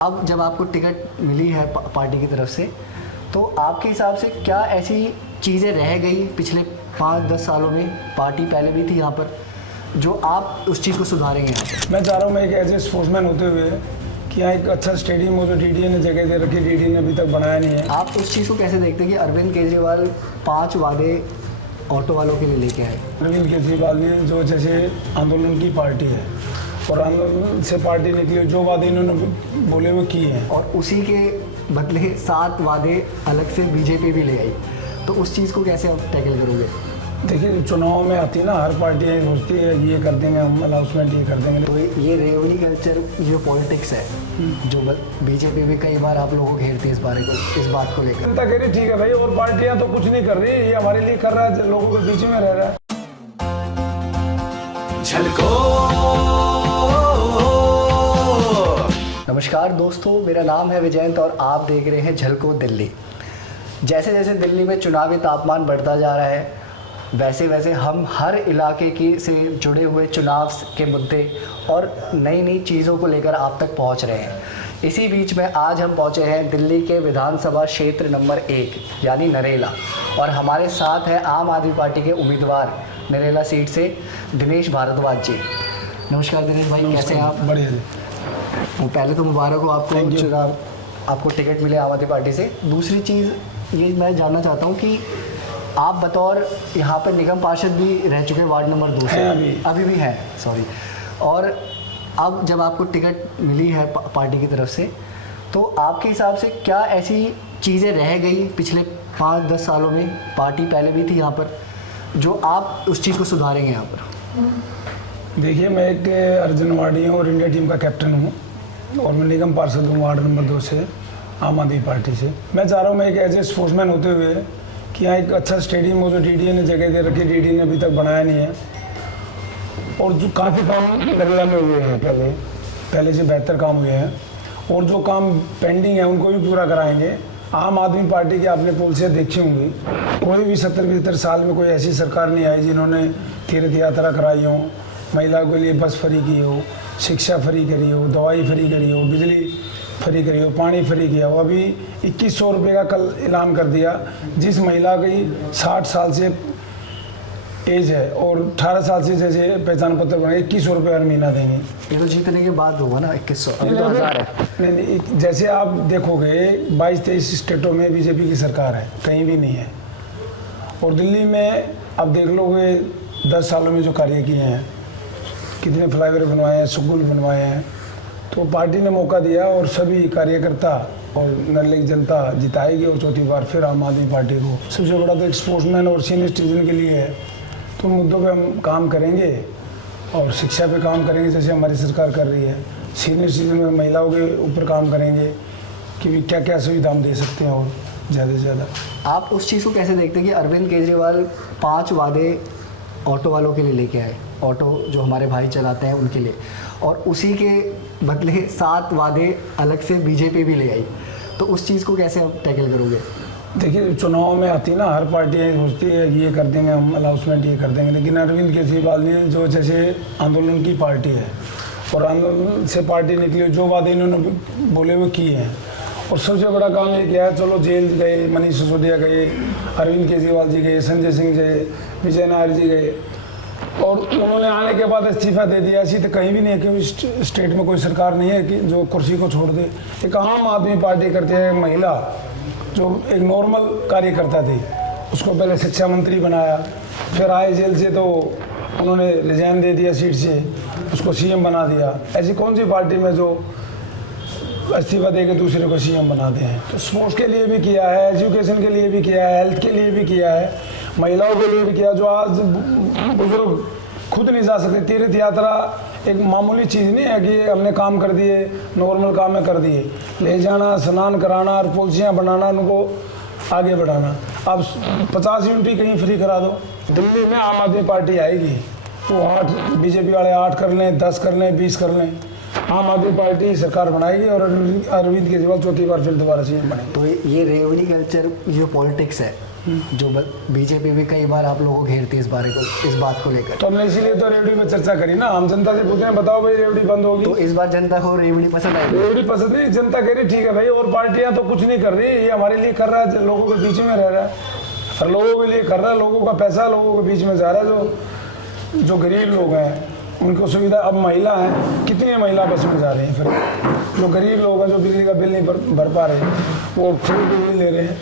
अब जब आपको टिकट मिली है पार्टी की तरफ से, तो आपके हिसाब से क्या ऐसी चीज़ें रह गई पिछले 5-10 सालों में, पार्टी पहले भी थी यहाँ पर, जो आप उस चीज़ को सुधारेंगे यहाँ पर? मैं चाह रहा हूँ मैं एक एज ए स्पोर्ट्समैन होते हुए कि यहाँ एक अच्छा स्टेडियम हो जो डीडीए ने जगह दे रखी, डीडीए ने अभी तक बनाया नहीं है। आप उस चीज़ को कैसे देखते हैं कि अरविंद केजरीवाल 5 वादे ऑटो वालों के लिए लेके आए? अरविंद केजरीवाल ने जो जैसे आंदोलन की पार्टी है और आंदोलन से पार्टी निकली, जो वादे इन्होंने बोले वो किए हैं, और उसी के बदले 7 वादे अलग से बीजेपी भी ले आई, तो उस चीज़ को कैसे आप टैकल करोगे? देखिए चुनाव में आती है ना, हर पार्टी सोचती है ये कर देंगे हम अनाउंसमेंट, ये कर देंगे। तो ये रेवड़ी कल्चर, जो पॉलिटिक्स है, जो बीजेपी भी कई बार आप लोगों को घेरती है इस बात को लेकर। जनता कह रही ठीक है भाई, और पार्टियां तो कुछ नहीं कर रही, ये हमारे लिए कर रहा है, लोगों के बीच में रह रहा है। नमस्कार दोस्तों, मेरा नाम है विजयंत और आप देख रहे हैं झलको दिल्ली। जैसे जैसे दिल्ली में चुनावी तापमान बढ़ता जा रहा है, वैसे वैसे हम हर इलाके की से जुड़े हुए चुनाव के मुद्दे और नई नई चीज़ों को लेकर आप तक पहुंच रहे हैं। इसी बीच में आज हम पहुंचे हैं दिल्ली के विधानसभा क्षेत्र नंबर 1 यानी नरेला, और हमारे साथ है आम आदमी पार्टी के उम्मीदवार नरेला सीट से दिनेश भारद्वाज जी। नमस्कार दिनेश भाई, कैसे हैं आप? बढ़िया जी। पहले तो मुबारक हो आपको, चुनाव आपको टिकट मिले आम आदमी पार्टी से। दूसरी चीज़ ये मैं जानना चाहता हूँ कि आप बतौर यहाँ पर निगम पार्षद भी रह चुके हैं वार्ड नंबर 2 से, अभी भी हैं, सॉरी। और अब जब आपको टिकट मिली है पार्टी की तरफ से, तो आपके हिसाब से क्या ऐसी चीज़ें रह गई पिछले 5-10 सालों में, पार्टी पहले भी थी यहाँ पर, जो आप उस चीज़ को सुधारेंगे यहाँ पर? देखिए मैं एक अर्जुनवाड़ी हूँ और इंडिया टीम का कैप्टन हूँ, और मैं निगम पार्षद हूँ वार्ड नंबर 2 से आम आदमी पार्टी से। मैं चाह रहा हूँ मैं एक एज ए स्पोर्ट्समैन होते हुए कि यहाँ एक अच्छा स्टेडियम हो जो डीडीए ने जगह दे रखी, डीडीए ने अभी तक बनाया नहीं है, और जो काफ़ी काम नरेला में हुए हैं पहले से बेहतर काम हुए हैं, और जो काम पेंडिंग है उनको भी पूरा कराएंगे। आम आदमी पार्टी की आपने पॉलिसियाँ देखी होंगी, कोई भी 70-75 साल में कोई ऐसी सरकार नहीं आई जिन्होंने तीर्थ यात्रा कराई हो, महिला के लिए बस फ्री की हो, शिक्षा फ्री करी हो, दवाई फ्री करी हो, बिजली फ्री करी हो, पानी फ्री किया हो। अभी 2100 रुपये का कल ऐलान कर दिया, जिस महिला की 60 साल से एज है और 18 साल से जैसे पहचान पत्र बने, 2100 रुपये हर महीना देंगे। ये तो जीतने के बाद होगा ना, 2100, अभी तो 1000 है। नहीं, जैसे आप देखोगे 22-23 स्टेटों में बीजेपी की सरकार है, कहीं भी नहीं है। और दिल्ली में आप देख लोगे 10 सालों में जो कार्य किए हैं, कितने फ्लाईओवर बनवाए हैं, स्कूल बनवाए हैं, तो पार्टी ने मौका दिया और सभी कार्यकर्ता और नरेला की जनता जिताएगी और चौथी बार फिर आम आदमी पार्टी को। सबसे बड़ा तो एक स्पोर्ट्समैन और सीनियर सिटीजन के लिए है, तो मुद्दों पे हम काम करेंगे और शिक्षा पे काम करेंगे जैसे हमारी सरकार कर रही है। सीनियर सिटीजन में महिलाओं के ऊपर काम करेंगे कि क्या क्या सुविधा हम दे सकते हैं और ज़्यादा से ज़्यादा। आप उस चीज़ को कैसे देखते हैं कि अरविंद केजरीवाल 5 वादे ऑटो वालों के लिए लेके आए, ऑटो जो हमारे भाई चलाते हैं उनके लिए, और उसी के बदले 7 वादे अलग से बीजेपी भी ले आई, तो उस चीज़ को कैसे आप टैकल करोगे? देखिए चुनाव में आती है ना, हर पार्टी सोचती है ये कर देंगे हम अनाउंसमेंट, ये कर देंगे, लेकिन अरविंद केजरीवाल ने जो जैसे आंदोलन की पार्टी है और आंदोलन से पार्टी निकली, जो वादे इन्होंने बोले वो किए हैं। और सबसे बड़ा काम ये किया है, चलो जेल गए, मनीष सिसोदिया गए, अरविंद केजरीवाल जी गए, संजय सिंह गए, विजय नायर जी गए, और उन्होंने आने के बाद इस्तीफा दे दिया। ऐसी तो कहीं भी नहीं है कि स्टेट में कोई सरकार नहीं है कि जो कुर्सी को छोड़ दे। एक आम आदमी पार्टी करते हैं, महिला जो एक नॉर्मल कार्यकर्ता थी, उसको पहले शिक्षा मंत्री बनाया, फिर आए जेल से तो उन्होंने रिजाइन दे दिया सीट से, उसको सीएम बना दिया। ऐसी कौन सी पार्टी में जो इस्तीफा दे के दूसरे को सीएम बनाते हैं? तो स्पोर्ट्स के लिए भी किया है, एजुकेशन के लिए भी किया है, हेल्थ के लिए भी किया है, महिलाओं के लिए भी किया। जो आज बुजुर्ग खुद नहीं जा सकते, तीर्थ यात्रा एक मामूली चीज़ नहीं है कि हमने काम कर दिए, नॉर्मल काम में कर दिए, ले जाना, स्नान कराना और पॉलिसियाँ बनाना, उनको आगे बढ़ाना। अब 50 यूनिटी कहीं फ्री करा दो, दिल्ली में आम आदमी पार्टी आएगी, वो 8 बीजेपी वाले 8 कर लें, 10 कर लें, 20 कर लें, आम आदमी पार्टी सरकार बनाएगी और अरविंद केजरीवाल चौथी बार फिर दोबारा सीएम बनेंगे। तो ये रेवड़ी कल्चर, जो पॉलिटिक्स है, जो बीजेपी भी कई बार आप लोगों को घेरती है इस बात को लेकर, तो हमने इसीलिए तो रेवड़ी पर चर्चा करी ना। हम जनता से पूछे हैं, बताओ भाई रेवड़ी बंद होगी? तो इस बार जनता को रेवड़ी पसंद आएगी? रेवड़ी पसंद नहीं, जनता कह रही ठीक है भाई, और पार्टियां तो कुछ नहीं कर रही, ये हमारे लिए कर रहा है, लोगों के बीच में रह रहा है और लोगों के लिए कर रहा है, लोगों का पैसा लोगों के बीच में जा रहा है। जो गरीब लोग हैं उनको सुविधा, अब महिला हैं, कितनी महिला बस में जा रही हैं, फिर जो गरीब लोग हैं जो बिजली का बिल नहीं भर पा रहे वो फ्री बिजली ले रहे हैं।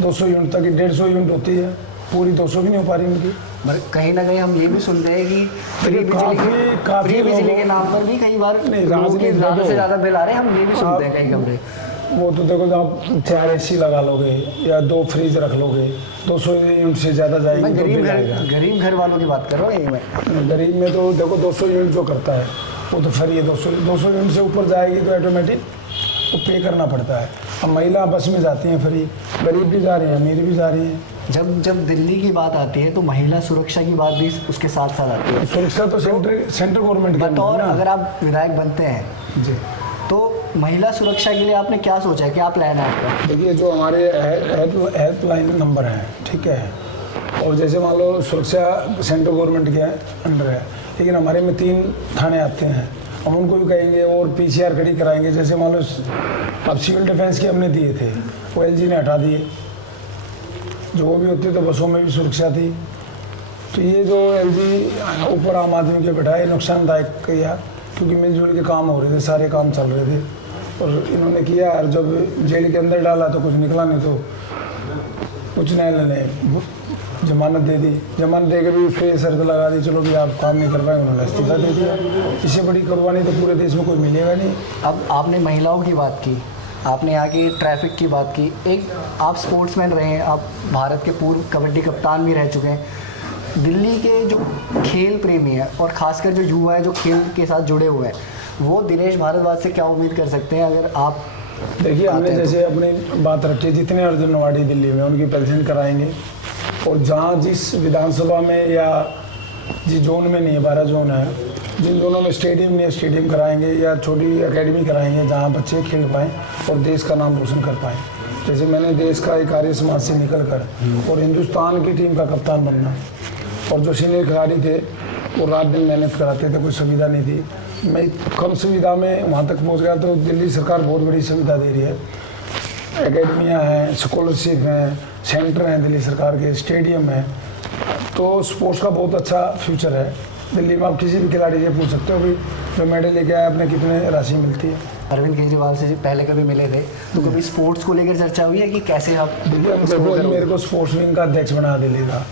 200 यूनिट तक की 150 यूनिट होती है, पूरी 200 भी नहीं हो पा रही उनकी। मगर कहीं ना कहीं हम ये भी सुनते हैं कि फ्री बिजली के नाम पर भी कई बार लोगों के ज़्यादा से ज़्यादा बिल आ रहे हैं, हम ये भी सुनते हैं कई कमरे। वो तो देखो, जब आप 4 AC लगा लोगे या 2 फ्रिज रख लोगे, 200 यूनिट से ज़्यादा जाएगी तो बिल आएगा। गरीब घर वालों की बात कर रहा हूँ यही मैं। गरीब में तो देखो 200 यूनिट जो करता है वो तो फ्री है, 200 यूनिट से ऊपर जाएगी तो ऑटोमेटिक वो पे करना पड़ता है। अब महिला बस में जाती हैं फ्री, गरीब भी जा रहे हैं, अमीर भी जा रही हैं। जब दिल्ली की बात आती है तो महिला सुरक्षा की बात भी उसके साथ साथ आती है। सुरक्षा तो सेंट्रल गवर्नमेंट की बतौर, अगर आप विधायक बनते हैं जी, तो महिला सुरक्षा के लिए आपने क्या सोचा है, क्या प्लान है आपका? देखिए, जो हमारे हेल्पलाइन नंबर हैं, ठीक है, और जैसे मान लो सुरक्षा सेंट्रल गवर्नमेंट के अंडर है, लेकिन हमारे में 3 थाने आते हैं, हम उनको भी कहेंगे और PCR खड़ी कराएंगे। जैसे मान लो अब सिविल डिफेंस के हमने दिए थे, वो LG ने हटा दिए, जो वो भी होती तो बसों में भी सुरक्षा थी। तो ये जो LG ऊपर आम आदमी के बैठाए, नुकसानदायक किया, क्योंकि मिलजुल के काम हो रहे थे, सारे काम चल रहे थे, और इन्होंने किया। और जब जेल के अंदर डाला तो कुछ निकला नहीं, तो उच्च न्यायालय ने जमानत दे दी। जमानत दे के भी उस पर शर्त लगा दी, चलो भी आप काम नहीं कर पाए, उन्होंने इस्तीफा दे दिया। इससे बड़ी कुर्बानी तो पूरे देश में कोई मिलेगा नहीं। अब आपने महिलाओं की बात की, आपने यहाँ की ट्रैफिक की बात की, एक आप स्पोर्ट्समैन रहे हैं, आप भारत के पूर्व कबड्डी कप्तान भी रह चुके हैं। दिल्ली के जो खेल प्रेमी हैं और ख़ासकर जो युवा है जो खेल के साथ जुड़े हुए हैं, वो दिनेश भारद्वाज से क्या उम्मीद कर सकते हैं अगर आप? देखिए, हमने जैसे अपनी बात रखी, जितने अर्जुन अवार्डी दिल्ली में उनकी पेंशन कराएंगे, और जहाँ जिस विधानसभा में या जिस जोन में नहीं है, 12 जोन है, जिन जोनों में स्टेडियम नहीं है, स्टेडियम कराएंगे या छोटी एकेडमी कराएंगे जहाँ बच्चे खेल पाएँ और देश का नाम रोशन कर पाएँ। जैसे मैंने देश का एक आर्य समाज से निकल कर और हिंदुस्तान की टीम का कप्तान बनना, और जो सीनियर खिलाड़ी थे वो रात दिन मेहनत कराते थे, कोई सुविधा नहीं थी, मैं कम सुविधा में वहाँ तक पहुँच गया। तो दिल्ली सरकार बहुत बड़ी सुविधा दे रही है, एकेडमियाँ हैं, स्कॉलरशिप हैं, सेंटर हैं दिल्ली सरकार के, स्टेडियम है, तो स्पोर्ट्स का बहुत अच्छा फ्यूचर है दिल्ली में। आप किसी भी खिलाड़ी से पूछ सकते हो कि जो मेडल लेके आया अपने कितने राशि मिलती है। अरविंद केजरीवाल से पहले कभी मिले थे तो कभी स्पोर्ट्स को लेकर चर्चा हुई है कि कैसे आप? मेरे को स्पोर्ट्स विंग का अध्यक्ष बना दिल्ली का।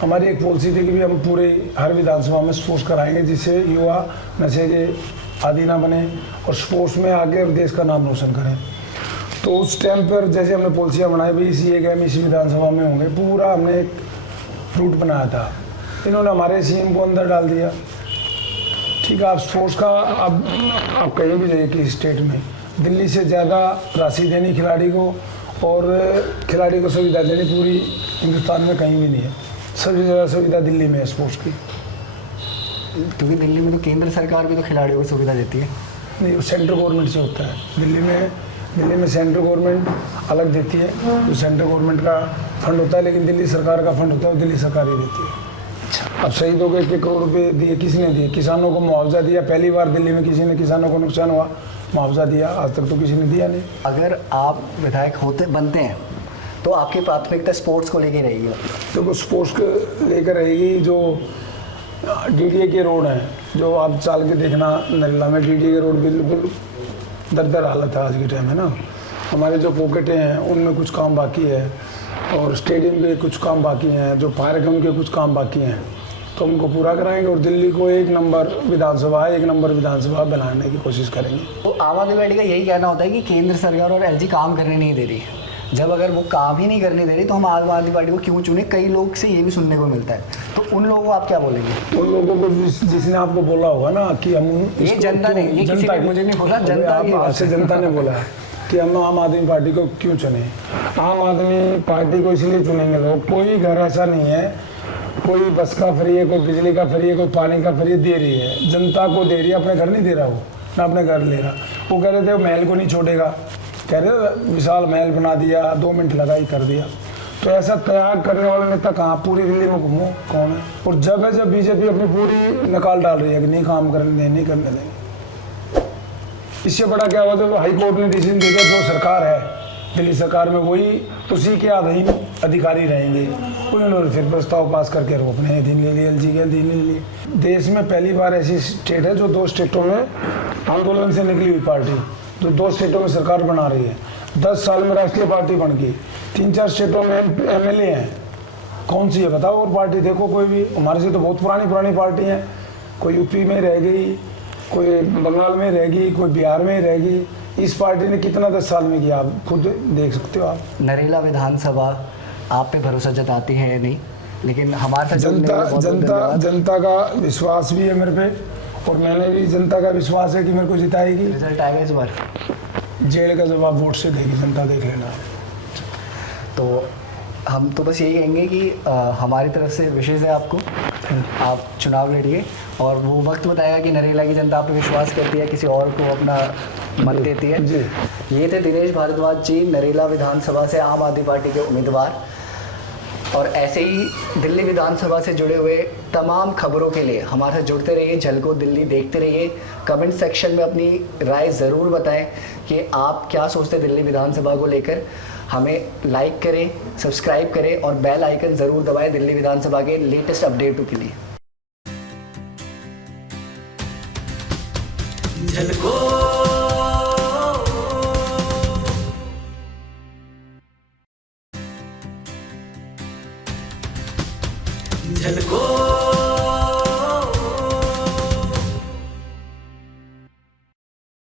हमारी एक पॉलिसी थी कि भी हम पूरे हर विधानसभा में स्पोर्ट्स कराएंगे, जिससे युवा नशे के आदी ना बने और स्पोर्ट्स में आगे देश का नाम रोशन करें। तो उस टाइम पर जैसे हमने पॉलिसियाँ बनाई, भाई इसी एक हम इसी विधानसभा में होंगे, पूरा हमने एक रूट बनाया था। इन्होंने हमारे CM को अंदर डाल दिया। ठीक है, आप स्पोर्ट्स का आप कहीं भी जाइए कि स्टेट में दिल्ली से ज़्यादा राशि देनी खिलाड़ी को और खिलाड़ी को सुविधा देनी पूरी हिंदुस्तान में कहीं भी नहीं है। सबसे ज़्यादा सुविधा दिल्ली में है स्पोर्ट्स की, क्योंकि दिल्ली में तो केंद्र सरकार भी तो खिलाड़ियों को सुविधा देती है। नहीं, वो सेंट्रल गवर्नमेंट से होता है। दिल्ली में सेंट्रल गवर्नमेंट अलग देती है, जो सेंट्रल गवर्नमेंट का फंड होता है, लेकिन दिल्ली सरकार का फंड होता है वो दिल्ली सरकार ही देती है। अब शहीदों को 1 करोड़ रुपये दिए, किसने दिए? किसानों को मुआवजा दिया, पहली बार दिल्ली में किसी ने किसानों को नुकसान हुआ मुआवजा दिया, आज तक तो किसी ने दिया नहीं। अगर आप विधायक बनते हैं तो आपकी प्राथमिकता स्पोर्ट्स को लेकर रहेगी? तो स्पोर्ट्स को लेकर रहेगी। जो DDA के रोड हैं, जो आप चाल के देखना नरेला में, DDA के रोड बिल्कुल दरदर हालत है आज के टाइम में ना। हमारे जो पॉकेटें हैं उनमें कुछ काम बाकी है, और स्टेडियम के कुछ काम बाकी हैं, जो पार्क हैं उनके कुछ काम बाकी हैं, तो उनको पूरा कराएंगे और दिल्ली को 1 नंबर विधानसभा बनाने की कोशिश करेंगे। तो आम आदमी पार्टी का यही कहना होता है कि केंद्र सरकार और LG काम करने नहीं दे रही। जब अगर वो काम ही नहीं करने दे रही तो हम आम आदमी पार्टी को क्यों चुने? कई लोग से ये भी सुनने को मिलता है, तो उन लोगों को आप क्या बोलेंगे? उन लोगों को जिसने आपको बोला होगा ना कि हम, ये जनता ने, ये किसी ने मुझे नहीं बोला, जनता ने बोला कि हम आम आदमी पार्टी को क्यों चुने। आम आदमी पार्टी को इसलिए चुनेंगे लोग, कोई घर ऐसा नहीं है, कोई बस का फ्री है, कोई बिजली का फ्री है, कोई पानी का फ्री दे रही है, जनता को दे रही है, अपने घर नहीं दे रहा वो। ना अपने घर ले रहा। वो कह रहे थे वो महल को नहीं छोड़ेगा, कह रहे विशाल महल बना दिया, 2 मिनट लगा ही कर दिया। तो ऐसा त्याग करने वाला नेता कहाँ, पूरी दिल्ली में घूमो कौन है? और जगह जब बीजेपी अपनी पूरी नकाल डाल रही है कि नहीं काम करने देंगे, नहीं करने देंगे। इससे बड़ा क्या हुआ? तो हाई कोर्ट ने डिसीजन दे दिया जो सरकार है दिल्ली सरकार में वही उसी के अधीन अधिकारी रहेंगे। उन्होंने फिर प्रस्ताव पास करके रोकने हैं, दिन ले लिए, एलजी के दिन ले लिए। देश में पहली बार ऐसी स्टेट है जो 2 स्टेटों में आंदोलन से निकली हुई पार्टी, जो 2 स्टेटों में सरकार बना रही है। 10 साल में राष्ट्रीय पार्टी बन गई, 3-4 स्टेटों में एमएलए हैं। कौन सी है बताओ? और पार्टी देखो कोई भी। हमारे से तो बहुत पुरानी पार्टी हैं, कोई यूपी में रह गई, कोई बंगाल में रह गई, कोई बिहार में रह गई। इस पार्टी ने कितना 10 साल में किया, आप खुद देख सकते हो। आप नरेला विधानसभा आप पे भरोसा जताती है या नहीं, लेकिन हमारे साथ जनता का विश्वास भी है मेरे पे, और मैंने भी जनता का विश्वास है कि मेरे को जिताएगी। रिजल्ट आएगा इस बार? जेल का जवाब वोट से देगी जनता, देख लेना। तो हम तो बस यही कहेंगे कि हमारी तरफ से विशेष है आपको, आप चुनाव लड़िए और वो वक्त बताएगा कि नरेला की जनता आप पे विश्वास करती है, किसी और को अपना मत देती है। जी। ये थे दिनेश भारद्वाज जी, नरेला विधानसभा से आम आदमी पार्टी के उम्मीदवार। और ऐसे ही दिल्ली विधानसभा से जुड़े हुए तमाम खबरों के लिए हमारे साथ जुड़ते रहिए, झलको दिल्ली देखते रहिए। कमेंट सेक्शन में अपनी राय ज़रूर बताएं कि आप क्या सोचते हैं दिल्ली विधानसभा को लेकर। हमें लाइक करें, सब्सक्राइब करें और बेल आइकन ज़रूर दबाएं दिल्ली विधानसभा के लेटेस्ट अपडेटों के लिए। झलको